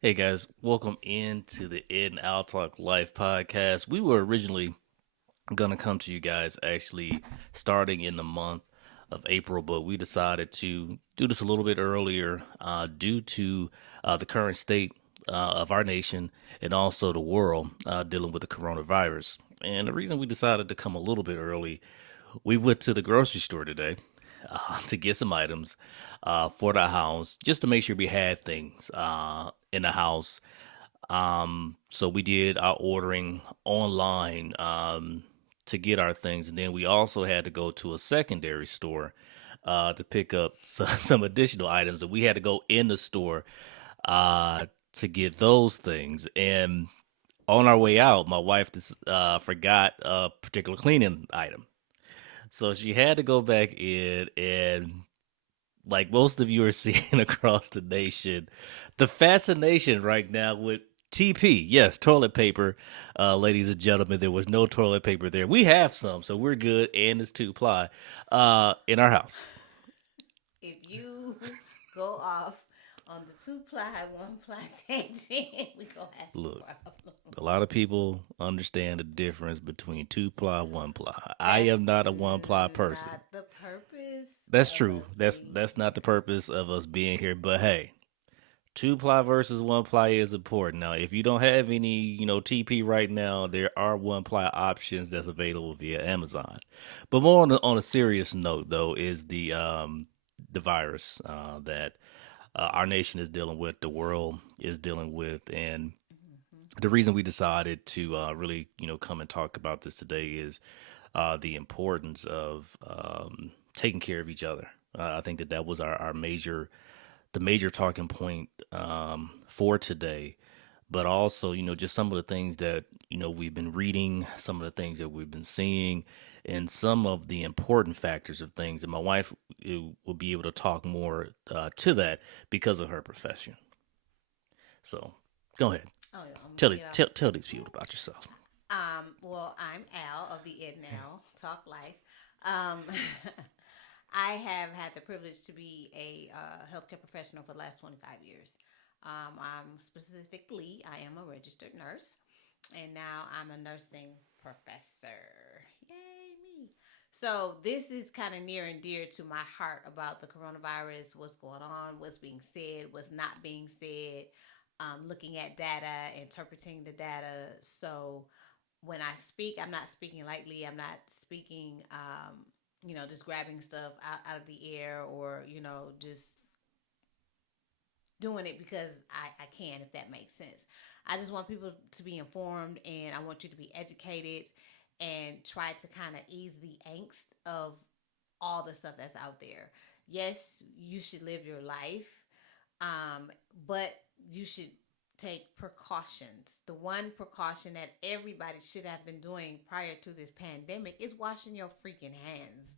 Hey guys, welcome into the Ed and Al Talk Life podcast. We were originally going to come to you guys actually starting in the month of April, but we decided to do this a little bit earlier due to the current state of our nation and also the world dealing with the coronavirus. And the reason we decided to come a little bit early, we went to the grocery store today to get some items for the house just to make sure we had things in the house. So we did our ordering online to get our things, and then we also had to go to a secondary store to pick up some additional items, and we had to go in the store to get those things. And on our way out, my wife just forgot a particular cleaning item. So she had to go back in, and like most of you are seeing across the nation, the fascination right now with TP, yes, toilet paper, ladies and gentlemen. There was no toilet paper there. We have some, so we're good, and it's two ply in our house. If you go off on the two ply, one ply tangent, we gonna have some Look, a problems. lot of people understand the difference between two ply, one ply. I That's am not a one ply person. not the purpose That's of true. us That's being that's not the here. purpose of us being here. But hey, two ply versus one ply is important. Now, if you don't have any, TP right now, there are one ply options that's available via Amazon. But more on a serious note, though, is the virus that our nation is dealing with, the world is dealing with, and Hmm. the reason we decided to really, come and talk about this today is the importance of taking care of each other. I think that was our major the major talking point for today, but also, just some of the things that, we've been reading, some of the things that we've been seeing, and some of the important factors of things. And my wife will be able to talk more to that because of her profession. So go ahead. Oh, yeah, I'm Tell gonna these, get off. tell these people about yourself. Well, I'm Al of the Ed and Al Talk Life. Um, I have had the privilege to be a healthcare professional for the last 25 years. I am a registered nurse, and now I'm a nursing professor. Yay, me. So, this is kind of near and dear to my heart about the coronavirus, what's going on, what's being said, what's not being said, looking at data, interpreting the data. So, when I speak, I'm not speaking lightly. I'm not speaking, just grabbing stuff out of the air or, just doing it because I can, if that makes sense. I just want people to be informed and I want you to be educated and try to kind of ease the angst of all the stuff that's out there. Yes, you should live your life, um, but you should take precautions. The one precaution that everybody should have been doing prior to this pandemic is washing your freaking hands.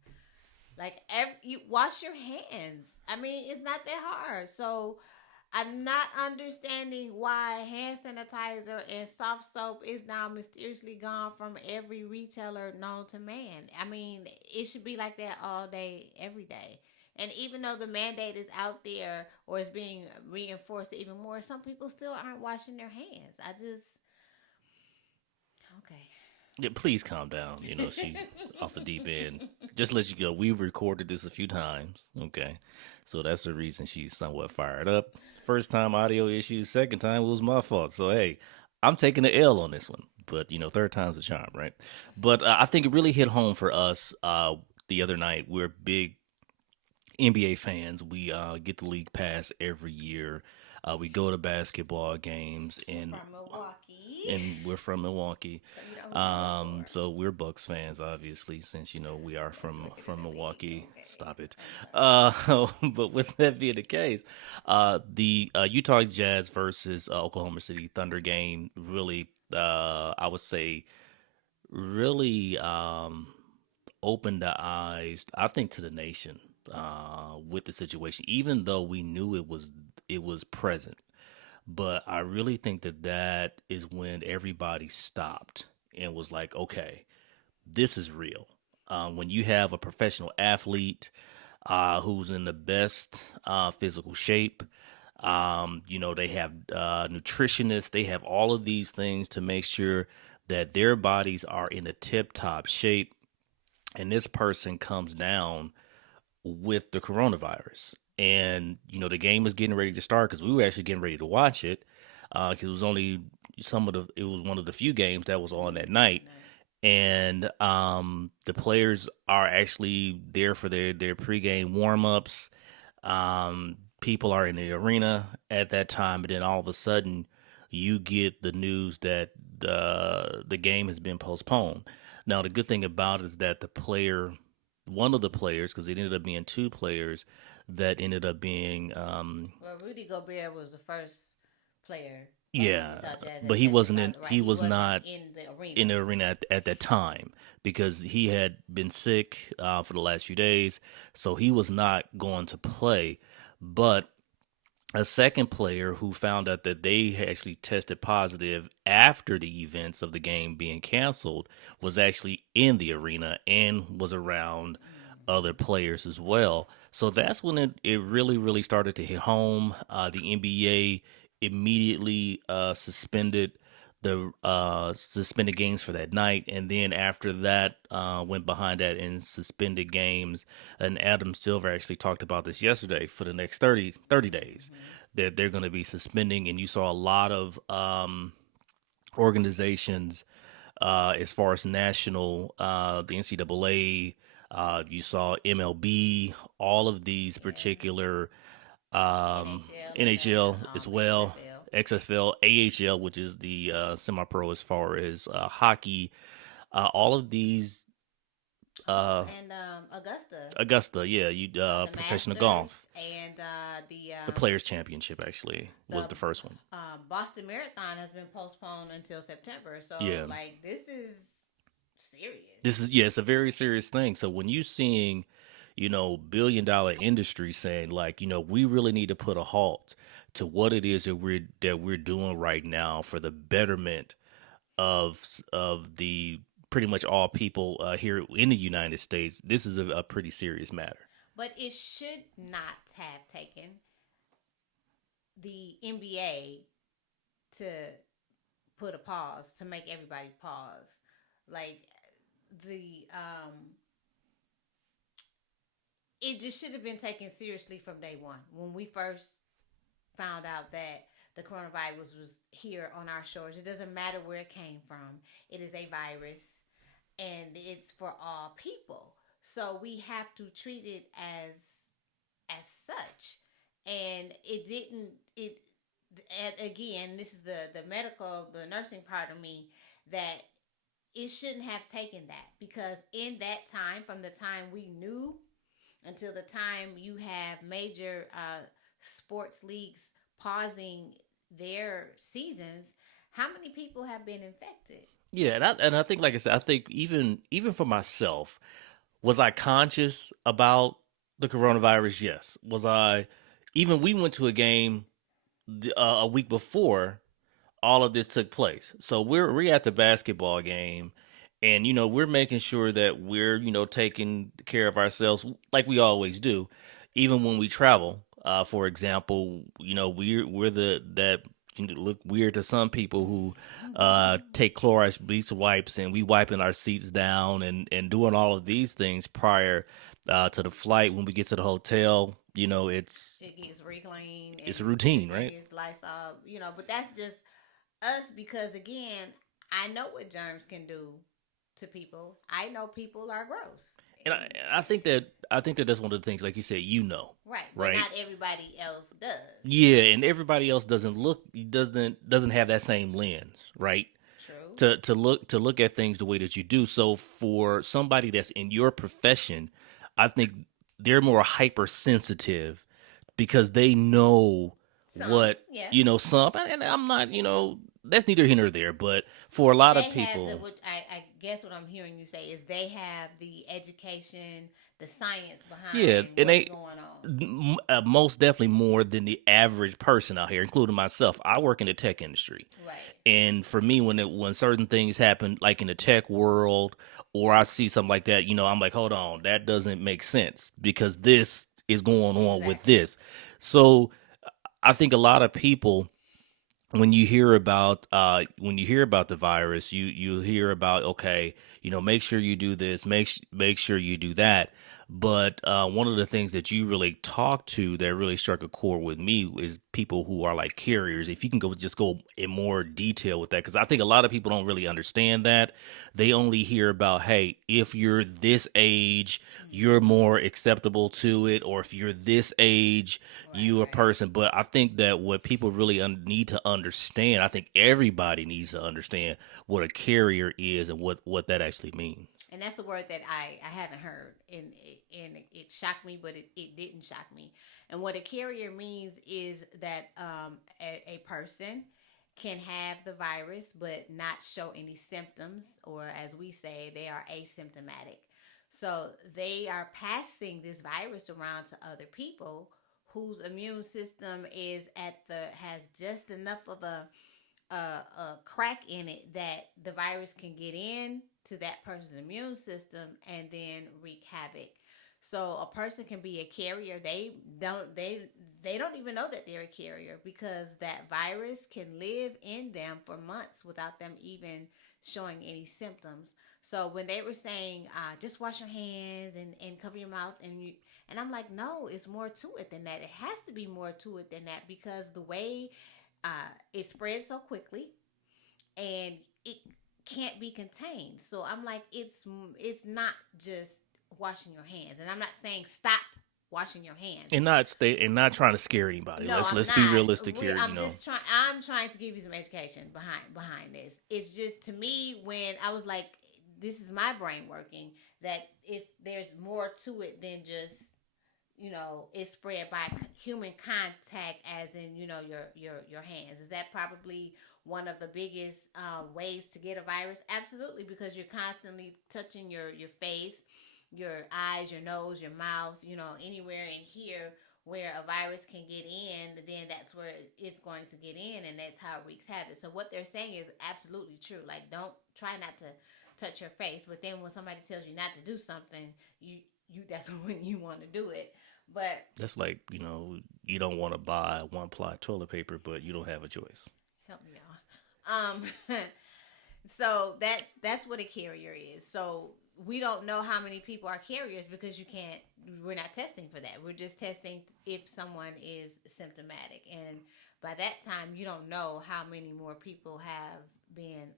You wash your hands. I mean, it's not that hard. So I'm not understanding why hand sanitizer and soft soap is now mysteriously gone from every retailer known to man. I mean, it should be like that all day, every day. And even though the mandate is out there or is being reinforced even more, some people still aren't washing their hands. Okay. Yeah, please calm down. She off the deep end. Just let you know, we've recorded this a few times. Okay. So that's the reason she's somewhat fired up. First time audio issues, second time was my fault. So hey, I'm taking the L on this one. But third time's a charm, right? But I think it really hit home for us the other night. We're big NBA fans. We get the league pass every year. We go to basketball games, We're and from Milwaukee. we're from Milwaukee. So you know who we root for. So we're Bucks fans, obviously, since we are That's from regularly. Milwaukee. Okay. Stop it. I'm sorry. But with that being the case, the Utah Jazz versus Oklahoma City Thunder game really, I would say, really opened the eyes, I think, to the nation with the situation. Even though we knew it was present, but I really think that is when everybody stopped and was like, okay, this is real. When you have a professional athlete who's in the best physical shape, They have nutritionists. They have all of these things to make sure that their bodies are in a tip top shape. And this person comes down with the coronavirus. And, the game was getting ready to start because we were actually getting ready to watch it. Because it was only it was one of the few games that was on that night. And the players are actually there for their pregame warm ups. People are in the arena at that time, and then all of a sudden, you get the news that the game has been postponed. Now, the good thing about it is that one of the players, because it ended up being two players, that ended up being Well, Rudy Gobert was the first player from the yeah, Utah Jazz but that tested positive. Right, he he was wasn't not in the in arena. the arena at that time because he had been sick for the last few days, so he was not going to play. But a second player who found out that they actually tested positive after the events of the game being canceled was actually in the arena and was around other players as well. So that's when it really, really started to hit home. The NBA immediately suspended games for that night, and then after that went behind that and suspended games. And Adam Silver actually talked about this yesterday for the next 30 days that they're going to be suspending. And you saw a lot of organizations as far as national, the NCAA, you saw MLB, all of these Yeah. particular NHL and NHL as well, XFL. XFL, AHL, which is the semi-pro as far as hockey. All of these, Oh, uh, and Augusta, Augusta, yeah, you the professional Masters, golf, and the Players Championship actually the was the first one. Boston Marathon has been postponed until September. So Yeah, like this is serious. it's a very serious thing. So when you seeing, billion-dollar industry saying like, we really need to put a halt to what it is that we're doing right now for the betterment of the pretty much all people here in the United States. This is a pretty serious matter. But it should not have taken the NBA to put a pause to make everybody pause. Like the it just should have been taken seriously from day one when we first found out that the coronavirus was here on our shores. It doesn't matter where it came from. It is a virus and it's for all people. So we have to treat it as such. And it didn't it and again, this is the medical, the nursing part of me that it shouldn't have taken that because in that time, from the time we knew until the time you have major sports leagues pausing their seasons, how many people have been infected? Yeah, and I think, like I said, I think even for myself, was I conscious about the coronavirus? Yes. Was I? Even we went to a game a week before all of this took place. So we're at the basketball game, and we're making sure that we're taking care of ourselves like we always do, even when we travel. For example, we're the that look weird to some people who take Clorox bleach wipes and we wiping our seats down and doing all of these things prior to the flight. When we get to the hotel, It gets reclaimed it's a and routine, everything right? is Lysol, but that's just us because again, I know what germs can do to people. I know people are gross. And And I think that that's one of the things, like you said, right, but right? not everybody else does. Yeah, and everybody else doesn't have that same lens, right? True. To look at things the way that you do. So for somebody that's in your profession, I think they're more hypersensitive because they know Some, what yeah. some. And I'm not, that's neither here nor there. But for a lot of They have the people, what I guess what I'm hearing you say is they have the education, the science yeah, behind and what's they going on. most definitely more than the average person out here, including myself. I work in the tech industry. Right. And for me, when certain things happen, like in the tech world, or I see something like that, I'm like, hold on, that doesn't make sense because this is going on with Exactly. this. So I think a lot of people, when you hear about the virus, you hear about, okay, make sure you do this, make sure you do that. But one of the things that you really talk to that really struck a chord with me is people who are like carriers. If you can go in more detail with that, because I think a lot of people don't really understand that. They only hear about, hey, if you're this age, you're Mm-hmm. more acceptable to it, or if you're this age, Right, you a right. person. But I think that what people really need to understand, I think everybody needs to understand what a carrier is and what that actually means. And that's a word that I haven't heard, and it shocked me, but it didn't shock me. And what a carrier means is that a person can have the virus but not show any symptoms, or as we say, they are asymptomatic. So they are passing this virus around to other people whose immune system is at the has just enough of a crack in it that the virus can get in to that person's immune system and then wreak havoc. So a person can be a carrier. They don't even know that they're a carrier because that virus can live in them for months without them even showing any symptoms. So when they were saying just wash your hands and cover your mouth and I'm like, no, it's more to it than that. It has to be more to it than that because the way it spreads so quickly and it can't be contained. So I'm like, it's not just washing your hands, and I'm not saying stop washing your hands. And not trying to scare anybody. No, Let's I'm let's be not. realistic here. I'm just trying. I'm trying to give you some education behind this. It's just to me when I was like, this is my brain working that there's more to it than just it's spread by human contact, as in your hands. Is that probably one of the biggest ways to get a virus? Absolutely, because you're constantly touching your face, your eyes, your nose, your mouth, anywhere in here where a virus can get in, then that's where it's going to get in, and that's how it wreaks havoc. So what they're saying is absolutely true. Like, don't try not to touch your face, but then when somebody tells you not to do something, you that's when you want to do it. But That's like, you don't want to buy one ply toilet paper, but you don't have a choice. help me out. So that's what a carrier is. So we don't know how many people are carriers because you can't. We're not testing for that. We're just testing if someone is symptomatic, and by that time, you don't know how many more people have been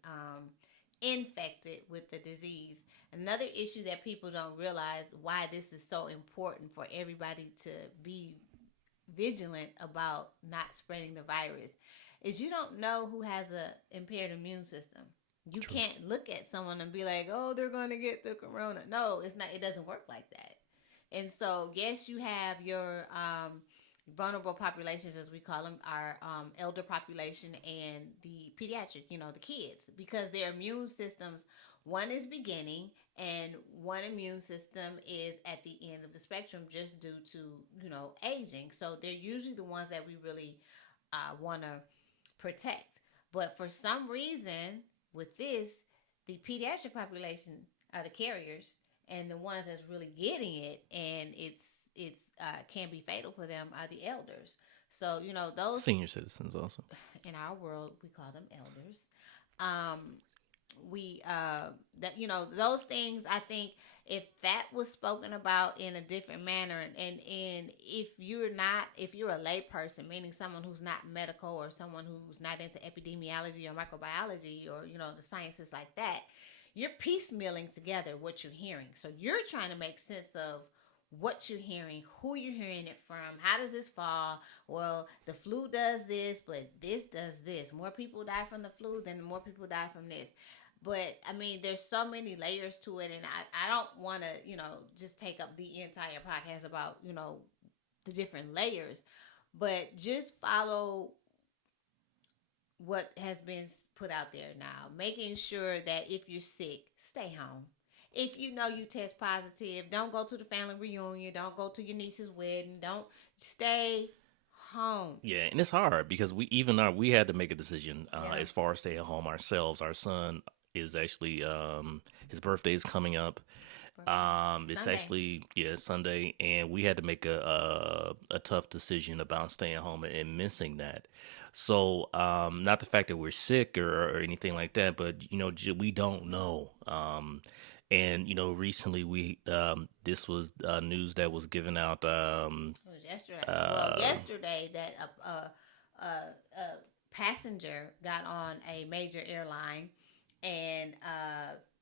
infected with the disease. Another issue that people don't realize why this is so important for everybody to be vigilant about not spreading the virus is you don't know who has a impaired immune system. You True. can't look at someone and be like, "Oh, they're going to get the corona." No, it's not. It doesn't work like that. And so, yes, you have your vulnerable populations, as we call them, our elder population and the pediatric, the kids, because their immune systems, one is beginning and one immune system is at the end of the spectrum just due to, aging. So they're usually the ones that we really want to protect. But for some reason, with this, the pediatric population are the carriers, and the ones that's really getting it, and it's can be fatal for them, are the elders. So those Senior citizens also. in our world we call them elders. Um, we that those things, I think if that was spoken about in a different manner, and if you're a lay person, meaning someone who's not medical or someone who's not into epidemiology or microbiology or the sciences like that, you're piecemealing together what you're hearing. So you're trying to make sense of what you're hearing, who you're hearing it from, how does this fall? Well, the flu does this, but this does this. More people die from the flu than more people die from this. But I mean, there's so many layers to it, and I don't want to, just take up the entire podcast about, the different layers, but just follow what has been put out there now, making sure that if you're sick, stay home. If you know you test positive, don't go to the family reunion, don't go to your niece's wedding, don't stay home. Yeah, and it's hard because we had to make a decision Yeah. as far as staying at home ourselves. Our son is actually his birthday is coming up. Birthday It's Sunday. actually, yeah, Sunday, and we had to make a tough decision about staying home and missing that. So, not the fact that we're sick or anything like that, but we don't know. And recently this was news that was given out. It was yesterday. Well, Uh, yesterday that a passenger got on a major airline and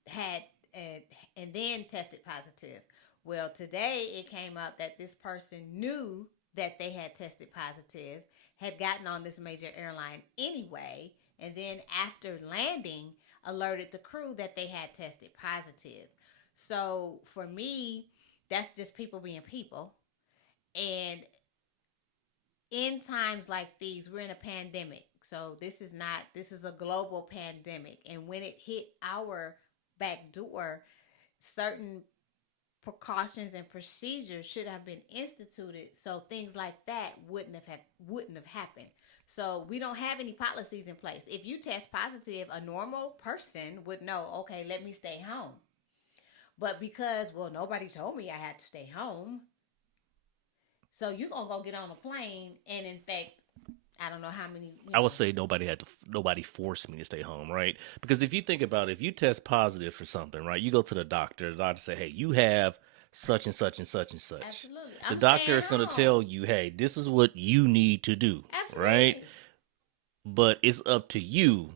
had and, and then tested positive. Well, today it came out that this person knew that they had tested positive, had gotten on this major airline anyway, and then after landing, alerted the crew that they had tested positive. So for me, that's just people being people. And in times like these, we're in a pandemic. So this is a global pandemic. And when it hit our back door, certain precautions and procedures should have been instituted so things like that wouldn't have happened. So we don't have any policies in place. If you test positive, a normal person would know, okay, let me stay home. But because, well, nobody told me I had to stay home, so you're gonna go get on a plane and infect I don't know how many, I would say nobody forced me to stay home, right? Because if you think about it, if you test positive for something, right, you go to the doctor say, hey, you have such and such and such and such. Absolutely. The I'm doctor staying is going to home. tell you, hey, this is what you need to do, right? Absolutely. But it's up to you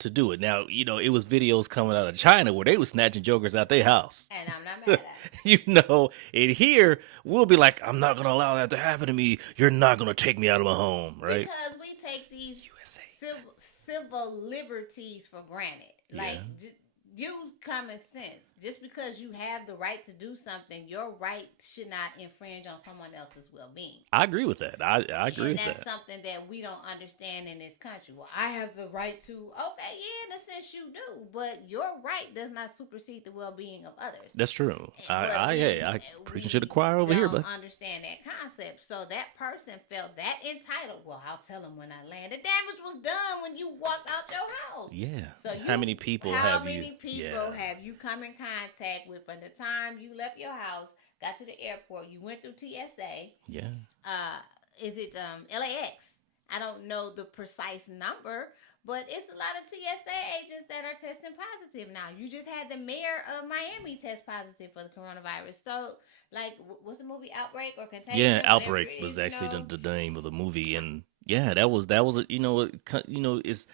to do it. Now, it was videos coming out of China where they were snatching jokers out their house. And I'm not mad at it. And here we'll be like, I'm not gonna allow that to happen to me. You're not gonna take me out of my home, right? Because we take these USA. civil liberties for granted. Like, Yeah, use common sense. Just because you have the right to do something, your right should not infringe on someone else's well being. I agree with that. I agree And with that's that. something that we don't understand in this country. Well, I have the right to, okay, yeah, in a sense you do, but your right does not supersede the well being of others. That's true. But I preaching to the we choir over here, don't but understand that concept. So that person felt that entitled. Well, I'll tell them when I land. The damage was done when you walked out your house. yeah. So How many people how have you? many people Yeah, have you come in contact with from the time you left your house, got to the airport, you went through TSA? yeah. Uh, is it LAX? I don't know the precise number, but it's a lot of TSA agents that are testing positive now. You just had the mayor of Miami test positive for the coronavirus. So, like, what's the movie Outbreak or Yeah, Contagion, whatever it Outbreak is, was actually the name of the movie, and yeah, that was it's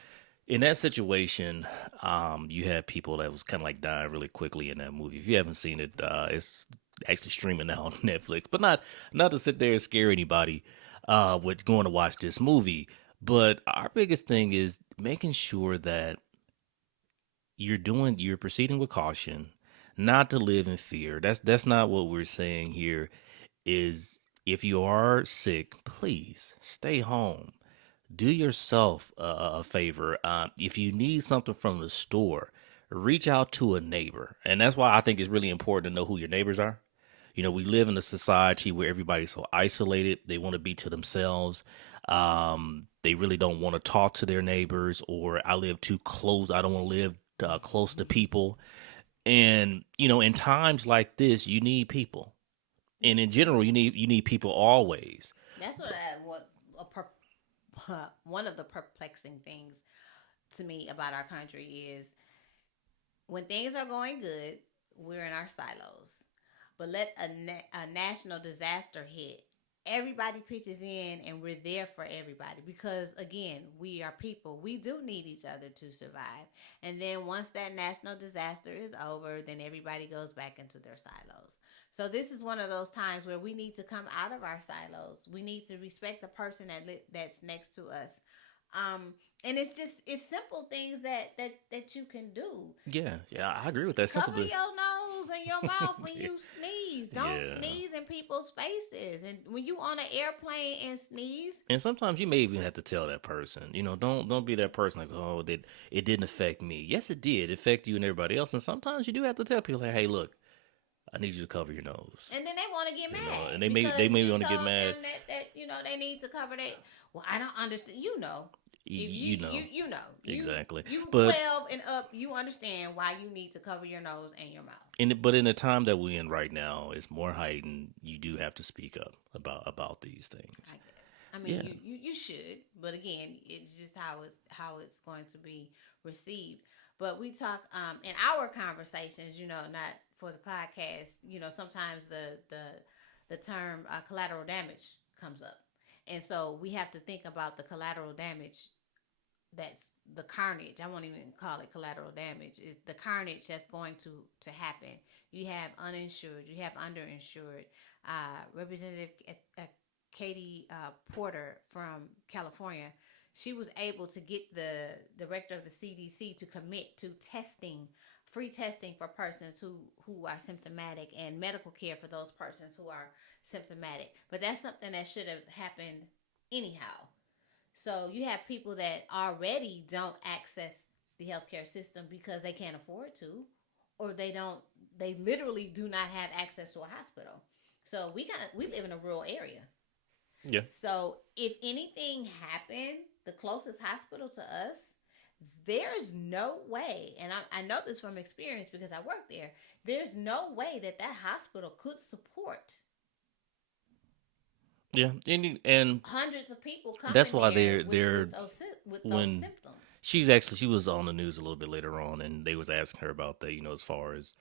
in that situation. You had people that was kind of like dying really quickly in that movie. If you haven't seen it, it's actually streaming now on Netflix. But not to sit there and scare anybody with going to watch this movie. But our biggest thing is making sure that you're proceeding with caution, not to live in fear. That's not what we're saying here. Is if you are sick, please stay home. Do yourself a favor. If you need something from the store, reach out to a neighbor, and that's why I think it's really important to know who your neighbors are. We live in a society where everybody's so isolated. They want to be to themselves. They really don't want to talk to their neighbors, or I live too close. I don't want to live close to people. And in times like this, you need people. And in general, you need people always. that's one of the perplexing things to me about our country is when things are going good, we're in our silos. But let a national disaster hit, everybody pitches in and we're there for everybody because again we are people, we do need each other to survive. And then once that national disaster is over, then everybody goes back into their silos. So this is one of those times where we need to come out of our silos. We need to respect the person that's next to us. um and it's simple things that you can do. Yeah, yeah, I agree with that. Simple Cover thing. your nose and your mouth when you sneeze. Don't Yeah. sneeze in people's faces. And when you on an airplane and sneeze, And sometimes you may even have to tell that person, don't be that person like, oh, that it didn't affect me. Yes, it did affect you and everybody else. And sometimes you do have to tell people, like, hey, look, I need you to cover your nose. and then they want to get mad And they because may you want to get told mad. them that they need to cover their. Well, I don't understand. If You know you know exactly. you But 12 and up, you understand why you need to cover your nose and your mouth. in the time that we're in right now, it's more heightened. You do have to speak up about these things. I guess. I mean, Yeah. you should, but again, it's just how it's going to be received. But we talk in our conversations, not for the podcast. Sometimes the term collateral damage comes up, and so we have to think about the collateral damage. That's the carnage. I won't even call it collateral damage. It's the carnage that's going to happen. You have uninsured, you have underinsured. Representative Katie Porter from California, she was able to get the director of the CDC to commit to testing, free testing for persons who are symptomatic, and medical care for those persons who are symptomatic. But that's something that should have happened anyhow. So you have people that already don't access the healthcare system because they can't afford to, or they literally do not have access to a hospital. So we live in a rural area. Yeah. So if anything happened, the closest hospital to us, there's no way, and I know this from experience because I work there. There's no way that hospital could support Yeah. And hundreds of people that's coming why there they're with those when symptoms. she was on the news a little bit later on, and they was asking her about that. As far as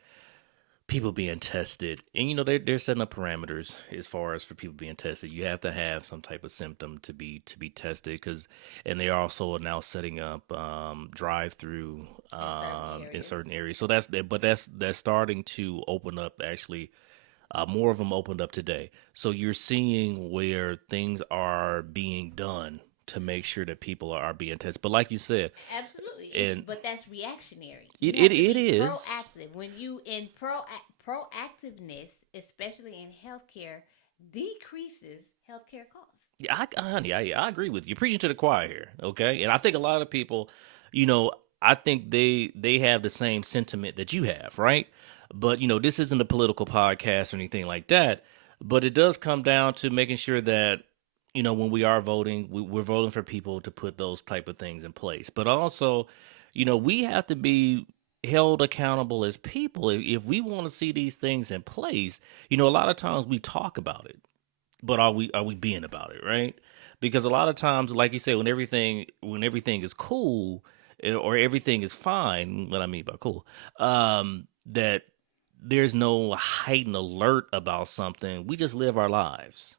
people being tested, and they're setting up parameters as far as for people being tested. You have to have some type of symptom to be tested, because and they also are now setting up drive through in certain areas. So that's starting to open up actually. More of them opened up today. So you're seeing where things are being done to make sure that people are being tested. But like you said, Absolutely, and but that's reactionary. it You it, have to it be is. proactive. When you in proactiveness, especially in healthcare, decreases healthcare costs. Yeah, honey, I agree with you. You're preaching to the choir here, okay? And I think a lot of people, you know, I think they have the same sentiment that you have, right? But this isn't a political podcast or anything like that. But it does come down to making sure that when we are voting, we're voting for people to put those type of things in place. But also, we have to be held accountable as people if we want to see these things in place. A lot of times we talk about it, but are we being about it, right? Because a lot of times, like you say, when everything is cool, or everything is fine, what I mean by cool, that there's no heightened alert about something. We just live our lives.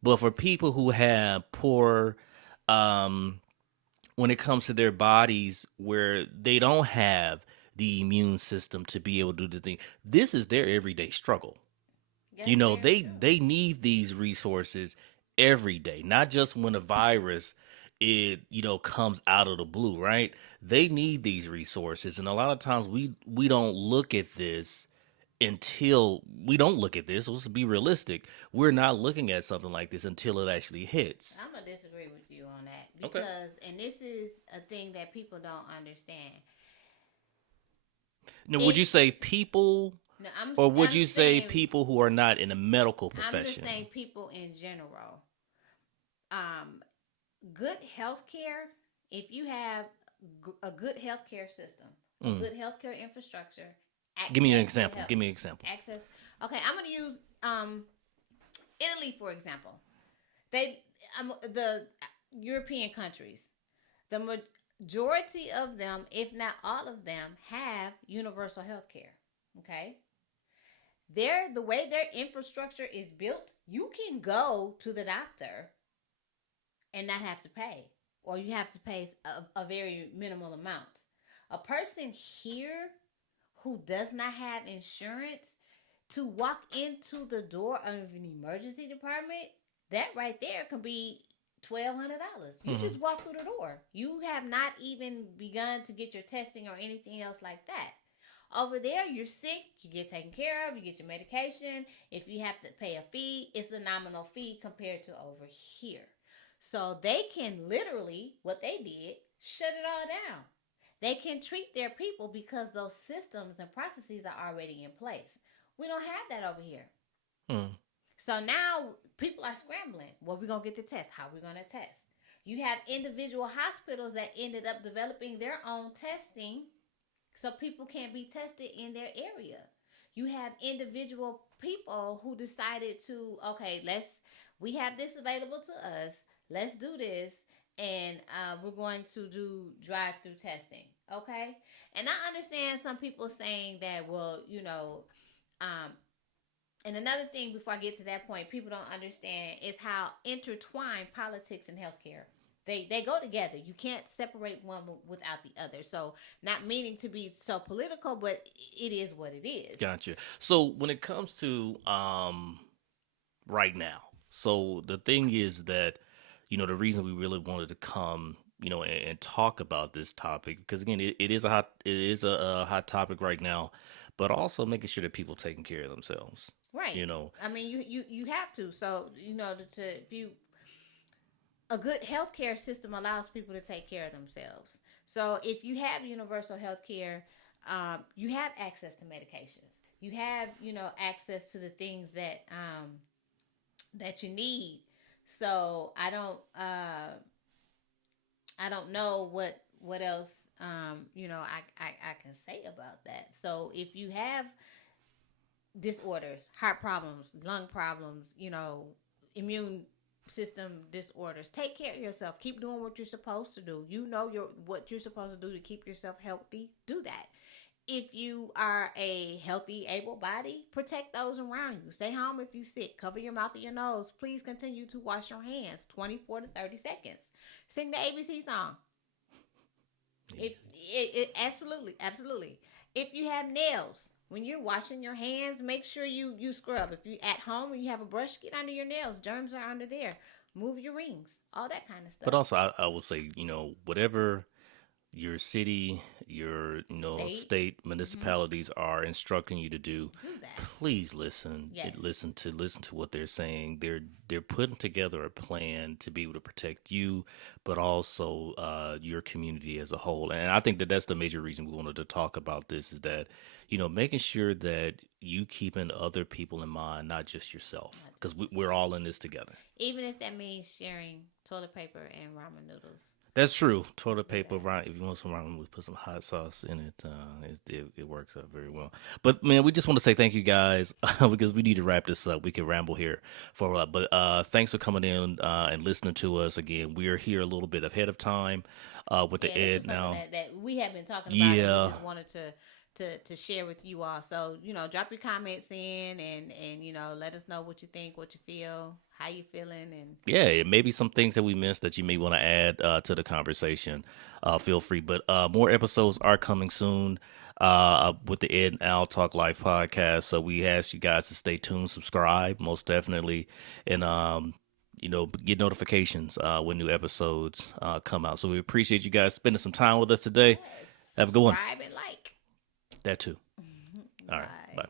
But for people who have poor, um when it comes to their bodies, where they don't have the immune system to be able to do the thing, this is their everyday struggle. That's very true. They need these resources every day, not just when a virus it comes out of the blue, right? They need these resources, and a lot of times we don't look at this until we don't look at this. Let's be realistic. We're not looking at something like this until it actually hits. I'm gonna disagree with you on that Okay. because, and this is a thing that people don't understand. Now, would you It's say people, no, or would I'm you say saying people who are not in a medical I'm just saying profession? people in general. Um, Good health care. If you have a good healthcare system, a Mm. good healthcare infrastructure, Give me an access to example. health, Give me an example. access. Okay, I'm going to use Italy for example. They the European countries. The majority of them, if not all of them, have universal health care. Okay, the way their infrastructure is built, you can go to the doctor and not have to pay, or you have to pay a very minimal amount. A person here who does not have insurance, to walk into the door of an emergency department, that right there can be $1,200. You Hmm. just walk through the door. You have not even begun to get your testing or anything else like that. Over there, you're sick, you get taken care of, you get your medication. If you have to pay a fee, it's a nominal fee compared to over here. So they can literally, what they did, shut it all down. They can treat their people because those systems and processes are already in place. We don't have that over here. Hmm. So now people are scrambling. Well, we're going to get the test. How are we going to test? You have individual hospitals that ended up developing their own testing so people can be tested in their area. You have individual people who decided to, okay, we have this available to us. Let's do this, and we're going to do drive-through testing. Okay, and I understand some people saying that, well, um, and another thing before I get to that point, people don't understand is how intertwined politics and healthcare. They go together. You can't separate one without the other. So, not meaning to be so political, but it is what it is. Gotcha. So when it comes to right now, so the thing is that the reason we really wanted to come and talk about this topic, because again it is a hot topic right now, but also making sure that people taking care of themselves. Right. You know, I mean, you have to. So, if you a good healthcare system allows people to take care of themselves. So if you have universal healthcare, you have access to medications. You have access to the things that you need. So I don't know what else I can say about that. So if you have disorders, heart problems, lung problems, immune system disorders, take care of yourself. Keep doing what you're supposed to do. What you're supposed to do to keep yourself healthy. Do that. If you are a healthy, able body, protect those around you. Stay home if you're sick. Cover your mouth and your nose. Please continue to wash your hands 24 to 30 seconds. Sing the ABC song. If absolutely, absolutely. If you have nails, when you're washing your hands, make sure you scrub. If you at home and you have a brush, get under your nails. Germs are under there. Move your rings. All that kind of but stuff. also I will say whatever your city, your State. state, Mm-hmm. municipalities are instructing you to do, Do that. please listen. Yes. Listen to what they're saying. They're putting together a plan to be able to protect you, but also your community as a whole. And I think that that's the major reason we wanted to talk about this is that making sure that you keeping other people in mind, not just yourself, Not because just we're yourself. all in this together. Even if that means sharing toilet paper and ramen noodles. That's true. Toilet Do paper, that. right? If you want some ramen, we put some hot sauce in it. It works out very well. But man, we just want to say thank you guys because we need to wrap this up. We can ramble here for a while, but thanks for coming in and listening to us again. We are here a little bit ahead of time with the Yeah, this was ed something now. that we have been talking about, and we Yeah, just wanted to share with you all. So drop your comments in, and let us know what you think, what you feel, how you feeling, and yeah, it may be some things that we missed that you may want to add to the conversation. Feel free. But more episodes are coming soon with the Ed and Al Talk Life podcast. So we ask you guys to stay tuned, subscribe, most definitely, and get notifications when new episodes come out. So we appreciate you guys spending some time with us today. yes, Have a good one. subscribe and like. That too. All right. Bye. Bye.